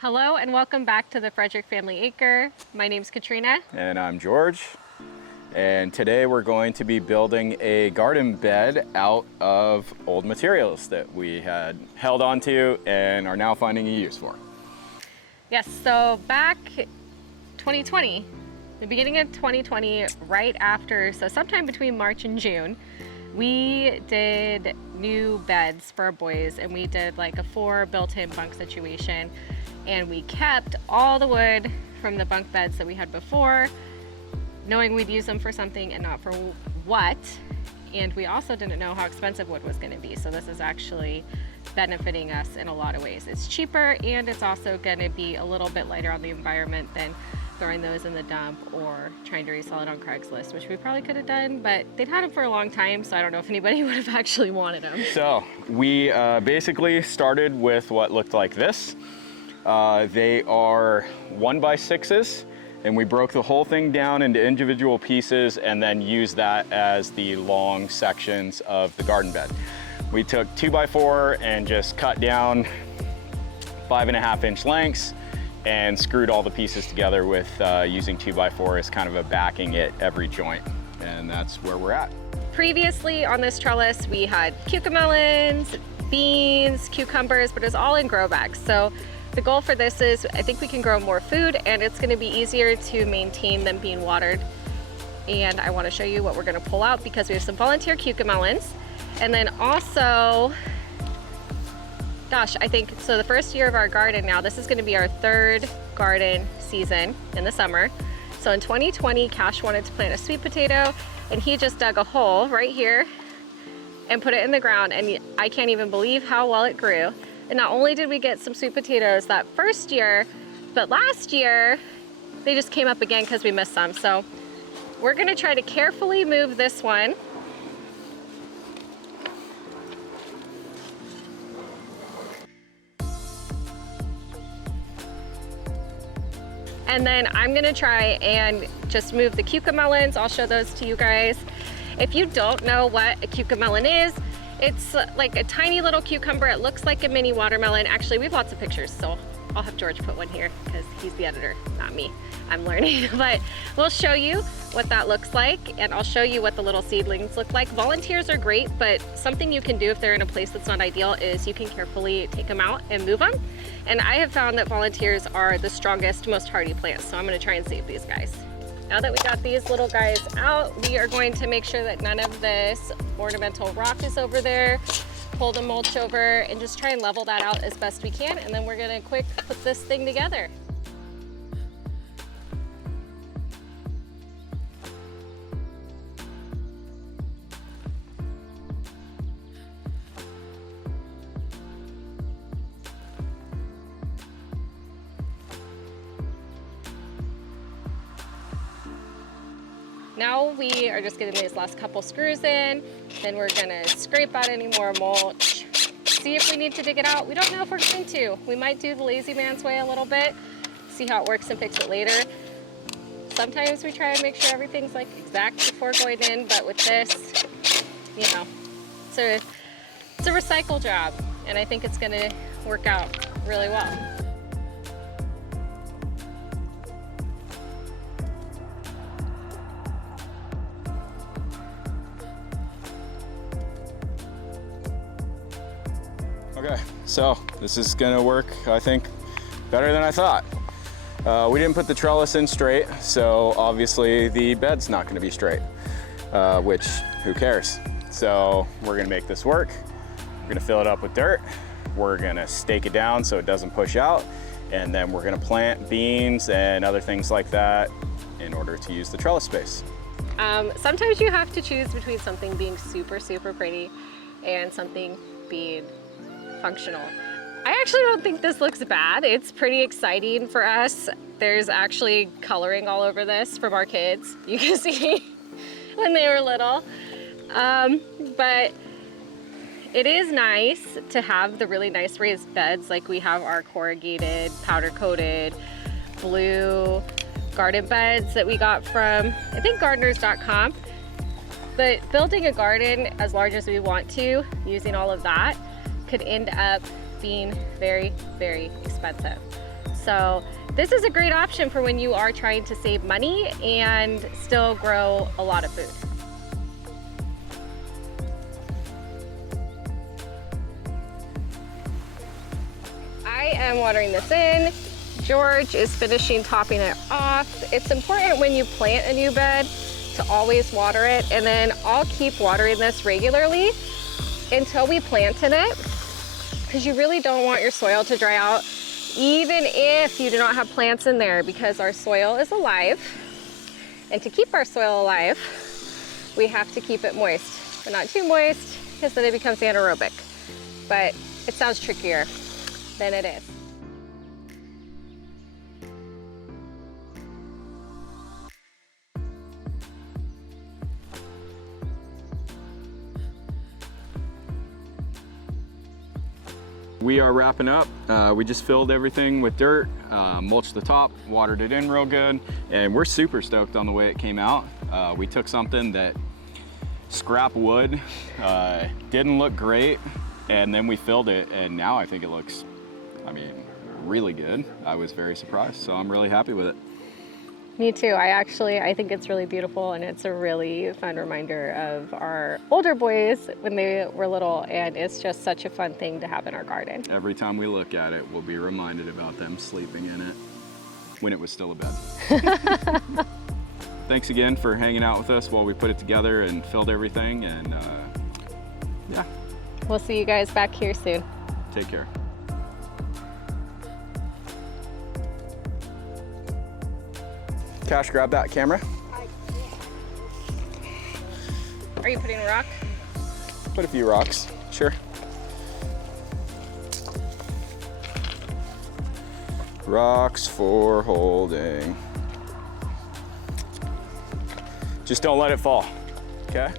Hello and welcome back to the Frederick Family Acre. My name's Katrina. And I'm George. And today we're going to be building a garden bed out of old materials that we had held onto and are now finding a use for. Yes, so back 2020, the beginning of 2020, right after, so sometime between March and June, we did new beds for our boys, and we did like a 4 built-in bunk situation. And we kept all the wood from the bunk beds that we had before, knowing we'd use them for something and not for what. And we also didn't know how expensive wood was going to be. So this is actually benefiting us in a lot of ways. It's cheaper, and it's also going to be a little bit lighter on the environment than throwing those in the dump or trying to resell it on Craigslist, which we probably could have done, but they'd had them for a long time, so I don't know if anybody would have actually wanted them. So we basically started with what looked like this. They are 1x6s, and we broke the whole thing down into individual pieces and then used that as the long sections of the garden bed. We took 2x4 and just cut down 5.5-inch lengths and screwed all the pieces together with using 2x4 as kind of a backing at every joint, and that's where we're at. Previously on this trellis, we had cucamelons, beans, cucumbers, but it was all in grow bags. So the goal for this is, I think we can grow more food, and it's going to be easier to maintain them being watered. And I want to show you what we're going to pull out, because we have some volunteer cucamelons. And then also, gosh, I think, so the first year of our garden now, this is going to be our 3rd garden season in the summer. So in 2020, Cash wanted to plant a sweet potato, and he just dug a hole right here and put it in the ground, and I can't even believe how well it grew. And not only did we get some sweet potatoes that first year, but last year they just came up again because we missed some. So we're gonna try to carefully move this one. And then I'm gonna try and just move the cucamelons. I'll show those to you guys. If you don't know what a cucamelon is, it's like a tiny little cucumber. It looks like a mini watermelon. Actually, we have lots of pictures, so I'll have George put one here because he's the editor, not me. I'm learning, but we'll show you what that looks like, and I'll show you what the little seedlings look like. Volunteers are great, but something you can do if they're in a place that's not ideal is you can carefully take them out and move them. And I have found that volunteers are the strongest, most hardy plants, so I'm gonna try and save these guys. Now that we got these little guys out, we are going to make sure that none of this ornamental rock is over there. Pull the mulch over and just try and level that out as best we can. And then we're gonna quick put this thing together. Now we are just getting these last couple screws in, then we're gonna scrape out any more mulch, see if we need to dig it out. We don't know if we're going to. We might do the lazy man's way a little bit, see how it works and fix it later. Sometimes we try and make sure everything's like exact before going in, but with this, you know, it's a recycle job, and I think it's gonna work out really well. Okay, so this is gonna work, I think, better than I thought. We didn't put the trellis in straight, so obviously the bed's not gonna be straight, which, who cares? So we're gonna make this work. We're gonna fill it up with dirt. We're gonna stake it down so it doesn't push out, and then we're gonna plant beans and other things like that in order to use the trellis space. Sometimes you have to choose between something being super, super pretty and something being functional. I actually don't think this looks bad. It's pretty exciting for us. There's actually coloring all over this from our kids. You can see when they were little. But it is nice to have the really nice raised beds. Like we have our corrugated, powder coated, blue garden beds that we got from, I think, gardeners.com. But building a garden as large as we want to, using all of that, could end up being very, very expensive. So this is a great option for when you are trying to save money and still grow a lot of food. I am watering this in. George is finishing topping it off. It's important when you plant a new bed to always water it, and then I'll keep watering this regularly until we plant in it, because you really don't want your soil to dry out, even if you do not have plants in there, because our soil is alive. And to keep our soil alive, we have to keep it moist, but not too moist, because then it becomes anaerobic. But it sounds trickier than it is. We are wrapping up. We just filled everything with dirt, mulched the top, watered it in real good, and we're super stoked on the way it came out. We took something that scrap wood, didn't look great, and then we filled it, and now I think it looks, I mean, really good. I was very surprised, so I'm really happy with it. Me too. I think it's really beautiful, and it's a really fun reminder of our older boys when they were little, and it's just such a fun thing to have in our garden. Every time we look at it, we'll be reminded about them sleeping in it when it was still a bed. Thanks again for hanging out with us while we put it together and filled everything, and yeah. We'll see you guys back here soon. Take care. Cash, grab that camera. Are you putting a rock? Put a few rocks, sure. Rocks for holding. Just don't let it fall, okay?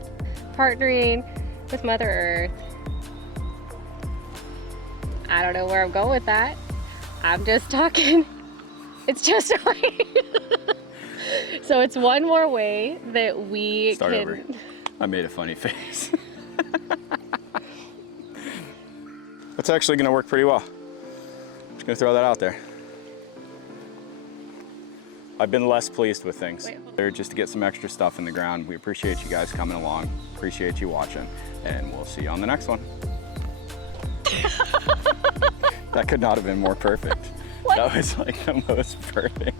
Partnering with Mother Earth. I don't know where I'm going with that. I'm just talking. It's just right. So it's one more way that we Start can... over. I made a funny face. That's actually gonna work pretty well. Just gonna throw that out there. I've been less pleased with things. They're just to get some extra stuff in the ground. We appreciate you guys coming along. Appreciate you watching, and we'll see you on the next one. That could not have been more perfect. What? That was like the most perfect.